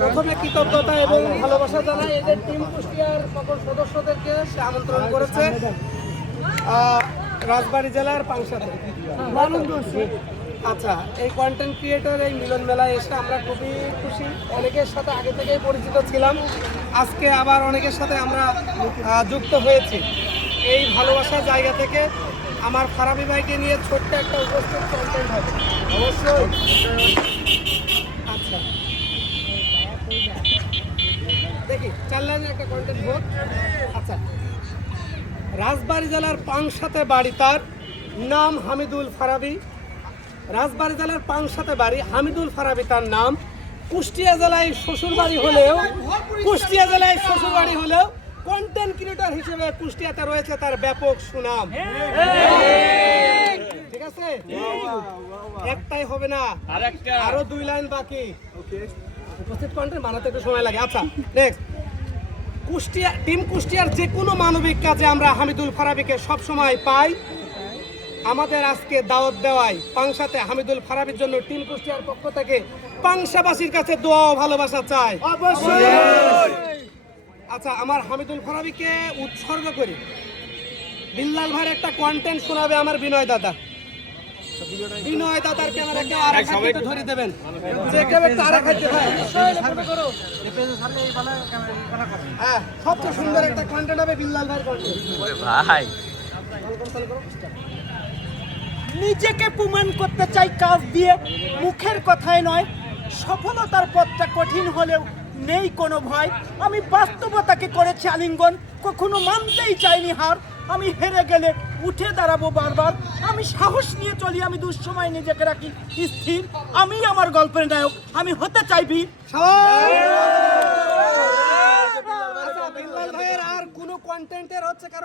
প্রথমে কৃতজ্ঞতা এবং ভালোবাসা জানাই এদের টিম কুষ্টিয়ার সকল সদস্যদেরকে সে আমন্ত্রণ করেছে রাজবাড়ী জেলার পাংশাতে। আচ্ছা, এই কন্টেন্ট ক্রিয়েটর এই মিলন মেলায় এসে আমরা খুবই খুশি। অনেকের সাথে আগে থেকেই পরিচিত ছিলাম, আজকে আবার অনেকের সাথে আমরা যুক্ত হয়েছি। এই ভালোবাসার জায়গা থেকে আমার ফারাবি ভাইকে নিয়ে ছোট্ট একটা উপস্থিত কন্টেন্ট হবে অবশ্যই। আচ্ছা, দেখি 4 লাইনের একটা কন্টেন্ট হোক। আচ্ছা, রাজবাড়ী জেলার পাংশাতে বাড়ি, তার নাম হামিদুল ফারাবি। রাজবাড়ী জেলার পাংশাতে বাড়ি, হামিদুল ফারাবি তার নাম। কুষ্টিয়া জেলায় শ্বশুরবাড়ি হলেও কন্টেন্ট ক্রিয়েটর হিসেবে কুষ্টিয়াতে রয়েছে তার ব্যাপক সুনাম। ঠিক আছে, একটাই হবে না, আরো 2 লাইন বাকি। উপস্থিত কন্টেন্ট বানাতে একটু সময় লাগে। আচ্ছা, নেক্সট। টিম কুষ্টিয়ার যে কোনো মানবিক কাজে আমরা হামিদুল ফারাবিকে সবসময় পাই। আমাদের আজকে দাওয়াত দেওয়ায় পাংশাতে হামিদুল ফারাবির জন্য টিম কুষ্টিয়ার পক্ষ থেকে পাংশাবাসীর কাছে দোয়া ও ভালোবাসা চাই। আচ্ছা, আমার হামিদুল ফারাবিকে উৎসর্গ করি বিল্লাল ভাইয়ের একটা কন্টেন্ট শোনাবে আমার বিনয় দাদা। বিনয় দাদার ক্যামেরাকে আর একটু ধরে দেবেন, যে কেউ একটু আর খাইতে হয়। হ্যাঁ, সবচেয়ে সুন্দর একটা কন্টেন্ট হবে বিল্লাল ভাইয়ের কন্টেন্ট। ভাই নিজেকে প্রমাণ করতে চাই কাজ দিয়ে, মুখের কথায় নয়। সফলতার পথটা কঠিন হলেও নেই কোনো ভয়। আমি বাস্তবতাকে করেছি আলিঙ্গন, কখনো মানতেই চাইনি হার। আমি হেরে গেলে উঠে দাঁড়াবো বারবার। আমি সাহস নিয়ে চলি, আমি দুঃসময় নিজেকে রাখি স্থির। আমি আমার গল্পের নায়ক, আমি হতে চাই বীর। বিল্লাল ভাইয়ের আর কোনো কন্টেন্টের হচ্ছে কারণ